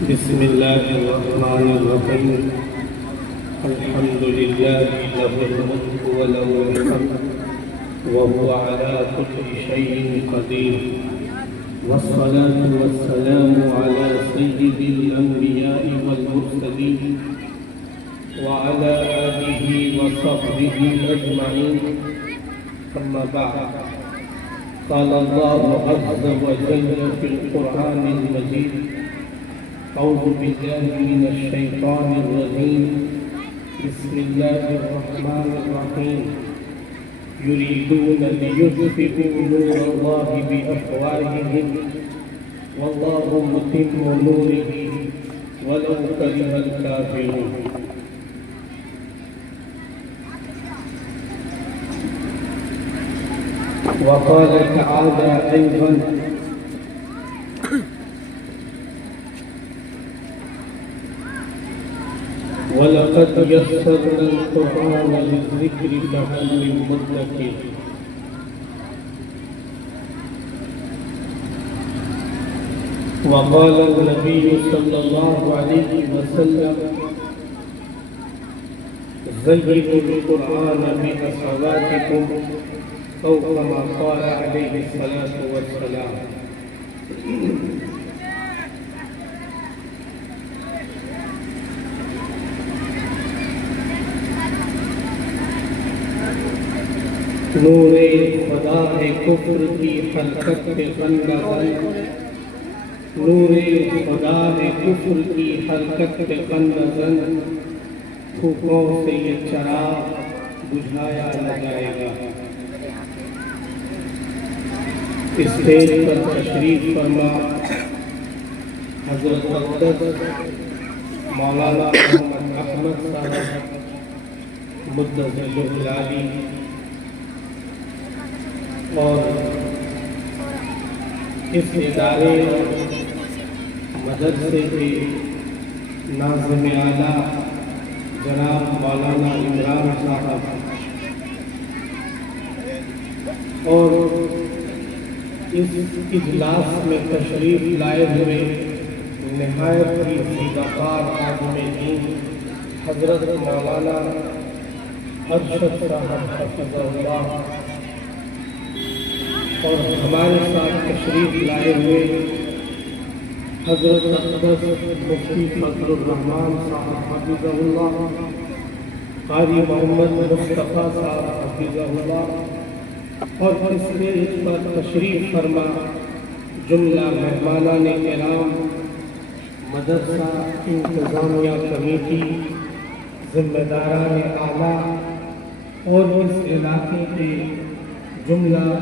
بسم الله الرحمن الرحيم. الحمد لله له الملك وله الحمد وهو على كل شيء قدير، والصلاة والسلام على سيد الأنبياء والمرسلين وعلى آله وصحبه أجمعين. أما بعد، قال الله عز وجل في القرآن المجيد: أعوذ بالله من الشيطان الرجيم. بسم الله الرحمن الرحيم. يريدون ليطفئوا نور الله بأفواههم والله متم نوره ولو كره الكافرون. وقال تعالى أيضا: وَلَقَدْ يَسَّرْنَا الْقُرْآنَ لِلذِّكْرِ فَهَلْ مِن مُّدَّكِرٍ. وقال النبي صلى الله عليه وسلم: زينوا القرآن بأصواتكم، أو كما قال عليه الصلاة والسلام. نور خدا ہے کفر کی حلقت بندہ بند، نور خدا ہے کفر کی حلقت بندہ بند، پھوکوں سے یہ چراغ بجھایا نہ جائے گا۔ اسٹیج پر تشریف فرما حضرت اقدس مولانا محمد احمد صاحب مدظل العالی اور اس ادارے مدرسے کے ناظم اعلیٰ جناب مولانا عمران صاحب اور اس اجلاس میں تشریف لائے ہوئے نہایت ہی فیضآور عالم دین حضرت مولانا ارشد صاحب حفظہ اللہ، اور ہمارے ساتھ تشریف لائے ہوئے حضرت اقدس مفتی فضل الرحمان صاحب حفظہ اللہ، قاری محمد مصطفیٰ صاحب حفظہ اللہ، اور اس اسٹیج پر تشریف فرما جملہ مہمانان کرام، مدرسہ انتظامیہ کمیٹی، ذمہ داران اعلیٰ اور اس علاقے کے جملہ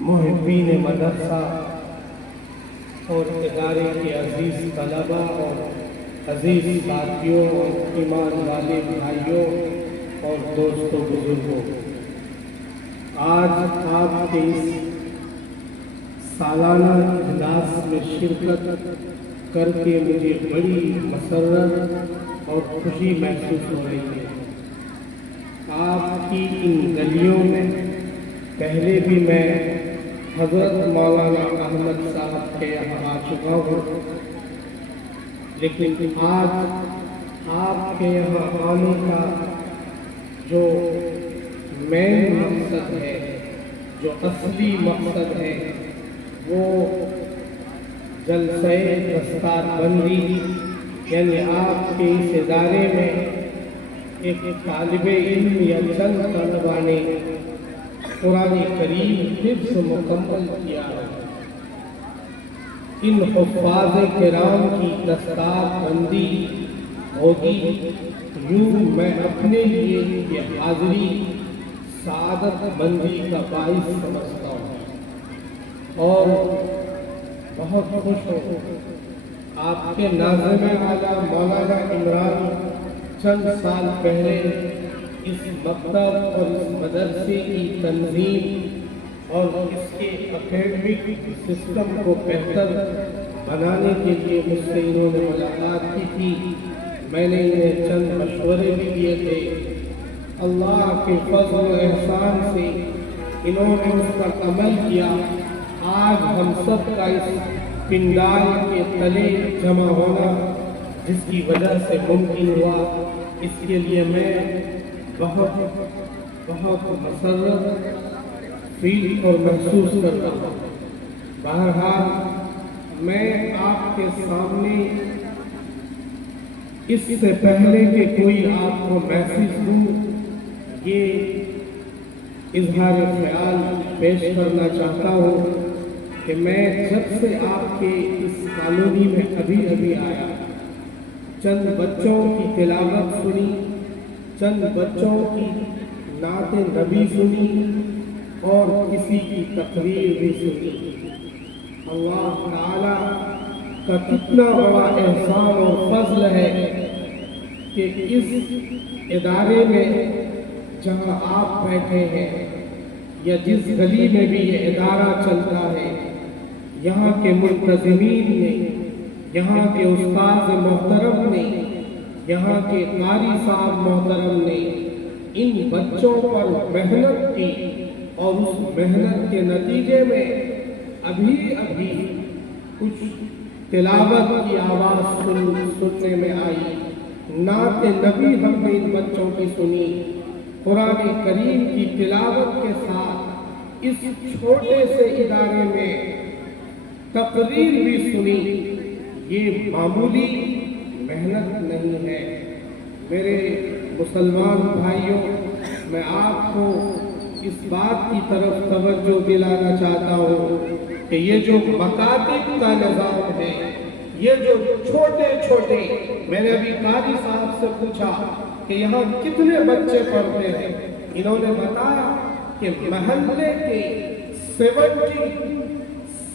محبین مدرسہ اور ادارے کے عزیز طلباء اور عزیز ساتھیوں اور ایمان والے بھائیوں اور دوستوں بزرگوں، آج آپ کے اس سالانہ اجلاس میں شرکت کر کے مجھے بڑی مسرت اور خوشی محسوس ہو رہی ہے۔ آپ کی ان گلیوں میں پہلے بھی میں حضرت مولانا احمد صاحب کے یہاں آ چکا ہوں، لیکن آج آپ کے یہاں آنے کا جو مین مقصد ہے، جو اصلی مقصد ہے، وہ جلسہ دستار بندی، یعنی آپ کے اس ادارے میں ایک طالب علم یا چند طلباء نے قرآن کریم حفظ مکمل کیا ہے، ان حفاظ کرام کی دستار بندی ہوگی۔ یوں میں اپنے لیے یہ حاضری سعادت بندی کا باعث سمجھتا ہوں اور بہت خوش ہوں۔ آپ کے ناظم اعلیٰ مولانا عمران چند سال پہلے اس مکتب اور اس مدرسے کی تنظیم اور اس کے اکیڈمک سسٹم کو بہتر بنانے کے لیے مجھ سے انہوں نے ملاقات کی تھی، میں نے انہیں چند مشورے بھی دیے تھے۔ اللہ کے فضل و احسان سے انہوں نے اس پر عمل کیا۔ آج ہم سب کا اس पिंडाल के तले जमा होना जिस की वजह से मुमकिन हुआ, इसके लिए मैं बहुत बहुत मसरत फील और महसूस करता हूँ। बहरहाल मैं आपके सामने इससे पहले कि कोई आपको महसूस दूँ ये इजहार ख्याल पेश करना चाहता हूँ कि मैं जब से आपके इस कॉलोनी में अभी आया, चंद बच्चों की तिलावत सुनी, चंद बच्चों की नाते नबी सुनी और किसी की तकरीर भी सुनी। अल्लाह ताला का कितना बड़ा एहसान और फजल है कि इस इदारे में जहां आप बैठे हैं या जिस गली में भी ये इदारा चलता है, यहाँ के मुंतज़िमीन ने, यहाँ के उस्ताद मोहतरम ने, यहाँ के कारी साहब मोहतरम ने इन बच्चों पर मेहनत की और उस मेहनत के नतीजे में अभी कुछ तिलावत की आवाज़ सुनने में आई। नाते नबी हमने इन बच्चों की सुनी, कुरान करीम की तिलावत के साथ इस छोटे से इदारे में तकरीर भी सुनी। ये मामूली मेहनत नहीं है। मेरे मुसलमान भाइयों, मैं आपको इस बात की तरफ तवज्जो दिलाना चाहता हूँ कि ये जो मकातिब का निज़ाम है, ये जो छोटे छोटे, मैंने अभी कारी साहब से पूछा कि यहाँ कितने बच्चे पढ़ते हैं, इन्होंने बताया कि महल्ले के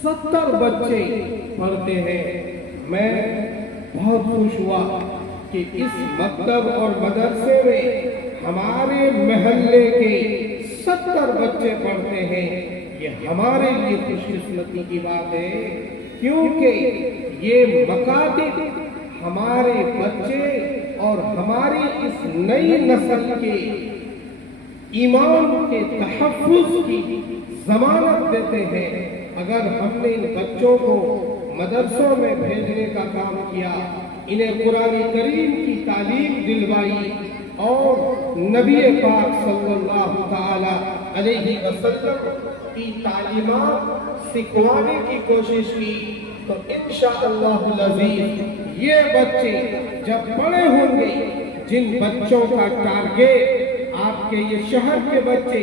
70 बच्चे पढ़ते हैं। मैं बहुत खुश हुआ कि इस मकतब और मदरसे में हमारे महल्ले के 70 बच्चे पढ़ते हैं। ये हमारे लिए खुशकिस्मती की बात है, क्योंकि ये मकातिब हमारे बच्चे और हमारी इस नई नस्ल के ईमान के तहफ़्फ़ुज़ की ज़मानत देते हैं। अगर हमने इन बच्चों को मदरसों में भेजने का काम किया, इन्हें कुरान करीम की तालीम दिलवाई और नबी पाक सल्लल्लाहु ताला अलैहि वसल्लम की तालीमात सिखवाने की कोशिश की, तो इंशाअल्लाहुल अज़ीज़ ये बच्चे जब बड़े होंगे, जिन बच्चों का टारगेट आपके ये शहर के बच्चे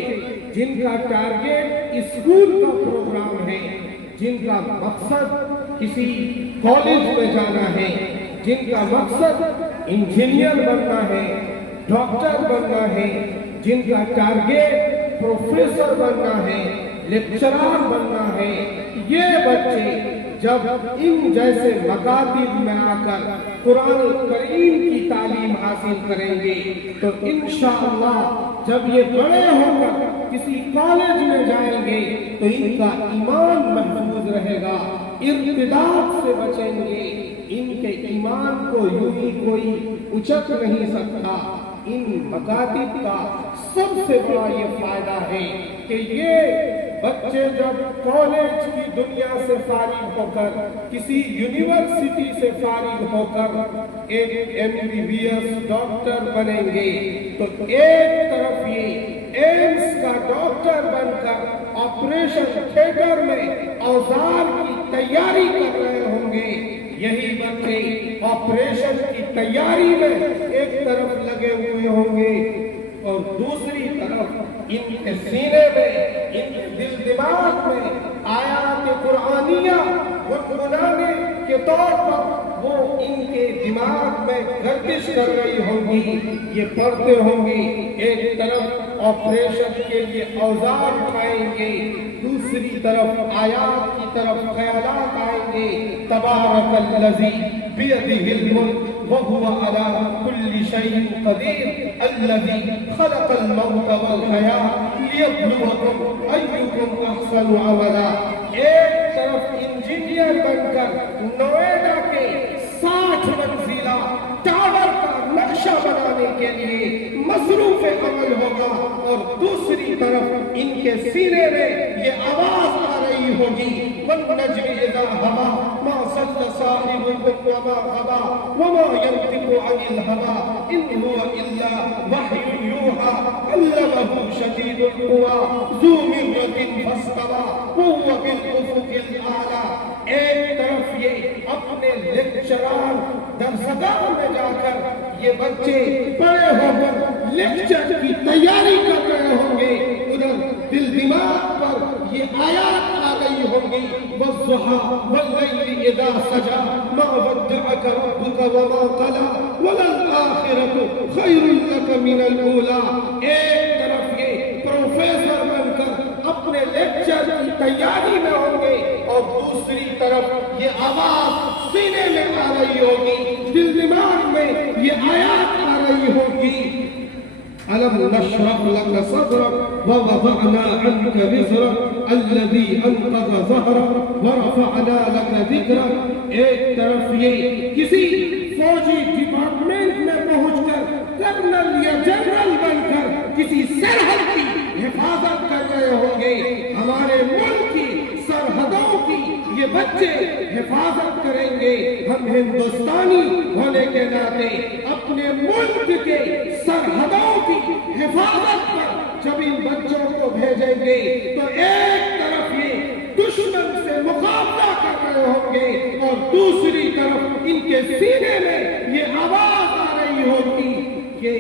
जिनका टारगेट स्कूल का प्रोग्राम है, जिनका मकसद किसी कॉलेज में जाना है, जिनका मकसद इंजीनियर बनना है, डॉक्टर बनना है, जिनका टारगेट प्रोफेसर बनना है, लेक्चरर बनना है, ये बच्चे जब इन जैसे मकातिब में आकर कुरान करीम की तालीम हासिल करेंगे, तो इंशाअल्लाह जब ये बड़े होकर किसी कॉलेज में जाएंगे तो इनका ईमान महफूज रहेगा, इर्तिदाद से बचेंगे। इनके ईमान को यूं ही कोई उचक नहीं सकता। इन मकातिब का सबसे बड़ा ये फायदा है कि ये बच्चे जब कॉलेज की दुनिया से फारिग होकर, किसी यूनिवर्सिटी से फारिग होकर एक MBBS डॉक्टर बनेंगे, तो एक तरफ ये एम्स का डॉक्टर बनकर ऑपरेशन थिएटर में औजार की तैयारी कर रहे होंगे, यही बच्चे ऑपरेशन की तैयारी में एक तरफ लगे हुए होंगे और दूसरी तरफ इनके सीने में, इनके दिल दिमाग में आयात कुरानिया गुनगुनाने के तौर पर वो इनके दिमाग में गर्दिश कर रही होंगी, ये पढ़ते होंगे। एक तरफ ऑपरेशन के लिए औजार उठाएंगे, दूसरी तरफ आयात की तरफ ख्यालात आएंगे। तबारकल्लज़ी बियदिहिल मुल्क व हुवा अला कुल्ली शैइन क़दीर अल्लज़ी खलक़ल मौत वल हयात लियब्लुवकुम अय्युकुम अहसनु अमला। एक तरफ इंजीनियर बनकर नोएडा के 60 मंजिला टावर का नक्शा बनाने के लिए मसरूफ अमल होगा और दूसरी तरफ इनके सीने में ये आवाज आ रही होगी, वन्नज्मि इज़ा हवा मा ज़ल्ल साहिबुकुम वमा गवा वमा यंतिकु अनिल हवा इन हुवा इल्ला वह्युन यूहा अल्लमहु शदीदुल कुवा ज़ू मिर्रतिन फस्तवा वहुवा बिल उफ़ुक़िल आला। एक तरफ ये अपने लेक्चरार दरसगाह में जाकर ये बच्चे बड़े होकर लेक्चर की तैयारी कर रहे होंगे, उधर दिल दिमाग पर ये आयत आ गई होंगी, वज़्ज़ुहा वल्लैलि इज़ा सजा मा वद्दअक रब्बुका वमा क़ला वलल आखिरतु खैरुल लक मिनल ऊला। एक तरफ ये प्रोफेसर बनकर अपने लेक्चर की तैयारी में होंगे और दूसरी तरफ ये आवाज सीने में आ रही होगी, दिल दिमाग में ये आयत आ रही होगी, अलम नशरह लक सदरक व वज़अना अन्क विज़रक अल्लज़ी अनक़ज़ ज़हरक व रफ़अना लक ज़िक्रक। एक तरफ ये किसी फौजी डिपार्टमेंट में पहुंचकर कर्नल या जनरल बनकर किसी सरहद की हिफाजत कर रहे होंगे, हमारे मुल्क की सरहदों की ये बच्चे हिफाजत करेंगे। हम हिंदुस्तानी होने के नाते अपने मुल्क के सरहदों की हिफाजत पर जब इन बच्चों को भेजेंगे तो एक तरफ ये दुश्मन से मुकाबला कर रहे होंगे और दूसरी तरफ इनके सीने में ये आवाज आ रही होगी कि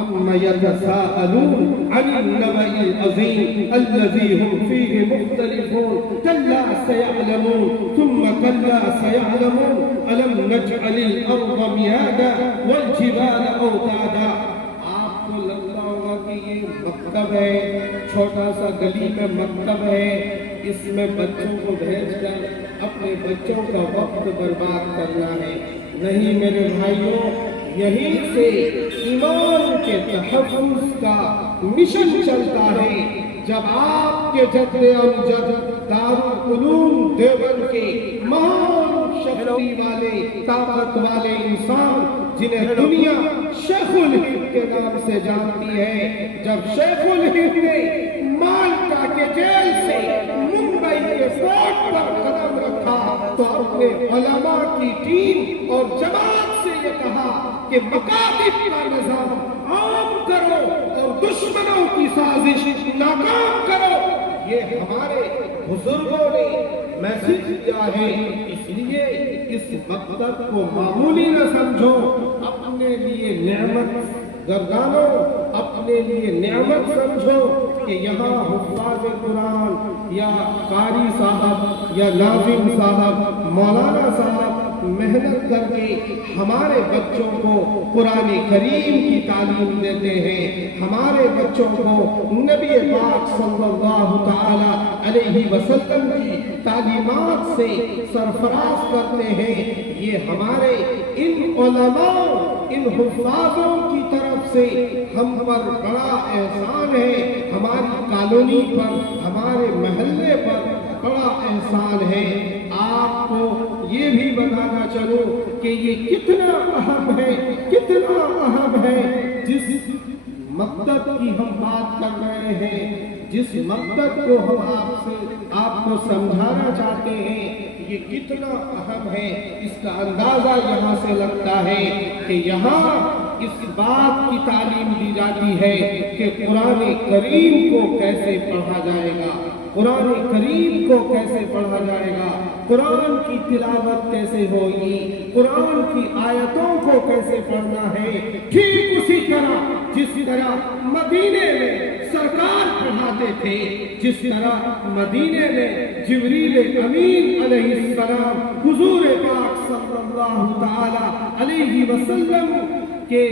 अम्मा यतसाअलून अनिन नबइल अज़ीम अल्लज़ी हुम फ़ीहि मुख़्तलिफ़ून कल्ला सयअलमून थुम्मा कल्ला सयअलमून अलम नजअलिल अर्ज़ मिहादा वल जिबाल औतादा। आपको लगता होगा कि ये मकतब है, छोटा सा गली में मकतब है, इसमें बच्चों को भेजकर अपने बच्चों का वक्त बर्बाद करना है। नहीं मेरे भाइयों, यहीं से ईमान के तहफ़्फ़ुज़ का मिशन चलता है। जब आपके जद्द अमजद दारुल उलूम देवबंद के महान शक्ति वाले ताकत वाले इंसान जिन्हें दुनिया शेखुल हिंद के नाम से जानती है, जब शेखुल हिंद ने माल्टा के जेल से मुंबई के फोर्ट पर कदम रखा तो अपने उलमा की टीम और जमात से ये कहा कि मकातिब का निजाम आम करो और दुश्मनों की साजिश नाकाम करो। ये हमारे बुजुर्गों ने मैसेज दिया है, इसलिए इस मकसद को मामूली न समझो, अपने लिए नेमत गर्दानो, अपने लिए नेमत समझो कि यहाँ हुफ़्फ़ाज़ कुरान या कारी साहब या नाज़िम साहब, मौलाना साहब मेहनत करके हमारे बच्चों को कुरान करीम की तालीम देते हैं, हमारे बच्चों को नबी पाक सल्लल्लाहु तआला अलैहि वसल्लम की तालीमात से सरफराज करते हैं। ये हमारे इन उलमाओं, इन हुफ़्फ़ाज़ों की तरफ से हम पर बड़ा एहसान है, हमारी कॉलोनी पर, हमारे महल्ले पर बड़ा एहसान है। आपको ये भी बताना चलो कि ये कितना अहम है, कितना अहम है। जिस मकसद की हम बात कर रहे हैं, जिस मकसद को हम आपको समझाना चाहते हैं, ये कितना अहम है, इसका अंदाजा यहाँ से लगता है कि यहाँ इस बात की तालीम दी जाती है कि कुरान करीम को कैसे पढ़ा जाएगा, कुरान करीम को कैसे पढ़ा जाएगा, कुरान की तिलावत कैसे होगी, कुरान की आयतों को कैसे पढ़ना है। ठीक उसी तरह जिस तरह मदीने में सरकार पढ़ाते थे, जिस तरह मदीने में जिब्रील अमीन अलैहिस्सलाम हुजूर पाक सल्लल्लाहु तआला अलैहि वसल्लम के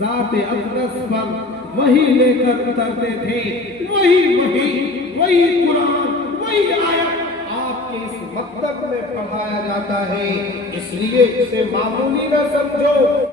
ज़ात अक़दस पर वही लेकर उतरते थे, वही कुरान, वही आयत आपके इस मकतब में पढ़ाया जाता है, इसलिए इसे मामूली न समझो।